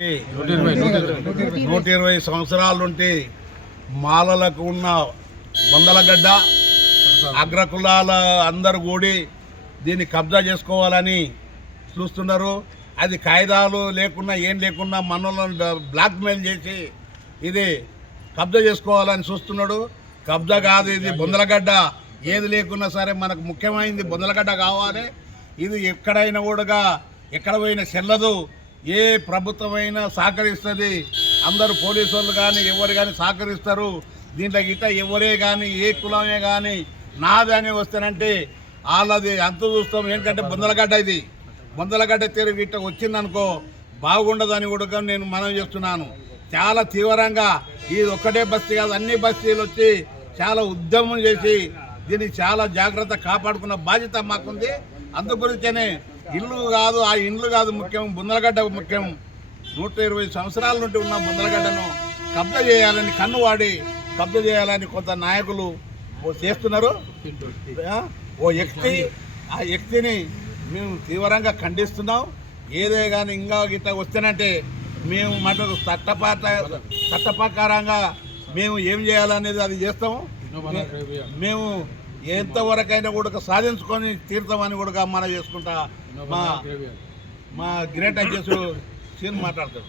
120 సంవత్సరాల నుండి మాలలకు ఉన్న బొందలగడ్డ అగ్రకులాల అందరూ కూడి దీన్ని కబ్జా చేసుకోవాలని చూస్తున్నారు. అది కాయిదాలు లేకున్నా ఏం లేకున్నా మనల్ని బ్లాక్మెయిల్ చేసి ఇది కబ్జా చేసుకోవాలని చూస్తున్నాడు. కబ్జా కాదు, ఇది బొందలగడ్డ. ఏది లేకున్నా సరే మనకు ముఖ్యమైనది బొందలగడ్డ కావాలి. ఇది ఎక్కడైనా కూడా ఎక్కడ పోయినా చెల్లదు. ఏ ప్రభుత్వమైనా సహకరిస్తుంది. అందరూ పోలీసు వాళ్ళు కానీ ఎవరు కానీ సహకరిస్తారు. దీంట్లో గిట్ట ఎవరే కానీ ఏ కులమే కానీ నాది అని వస్తానంటే వాళ్ళది అంత చూస్తాం. ఏంటంటే బొందలగడ్డ, ఇది బొందలగడ్డ తిరిగి ఇట్ట వచ్చిందనుకో బాగుండదని కూడా నేను మనవి చేస్తున్నాను. చాలా తీవ్రంగా ఇది ఒక్కటే బస్తీ కాదు, అన్ని బస్తీలు వచ్చి చాలా ఉద్యమం చేసి దీన్ని చాలా జాగ్రత్త కాపాడుకున్న బాధ్యత మాకుంది. అందుగురించనే ఇల్లు కాదు, ఆ ఇండ్లు కాదు ముఖ్యం, బొందలగడ్డ ముఖ్యం. 120 సంవత్సరాల నుండి ఉన్న బొందలగడ్డను కబ్జా చేయాలని కన్నువాడి కబ్జా చేయాలని కొంత నాయకులు చేస్తున్నారు. ఓ వ్యక్తి, ఆ వ్యక్తిని మేము తీవ్రంగా ఖండిస్తున్నాం. ఏదే కానీ ఇంకా గిట్ట వస్తేనంటే మేము మటుకు చట్టప్రకారంగా మేము ఏం చేయాలనేది అది చేస్తాము. మేము ఎంతవరకైనా కూడా సాధించుకొని తీరుతామని కూడా మనం చేసుకుంటా మా గ్రేట్ అధ్యక్షుడు సీన్ మాట్లాడతాడు.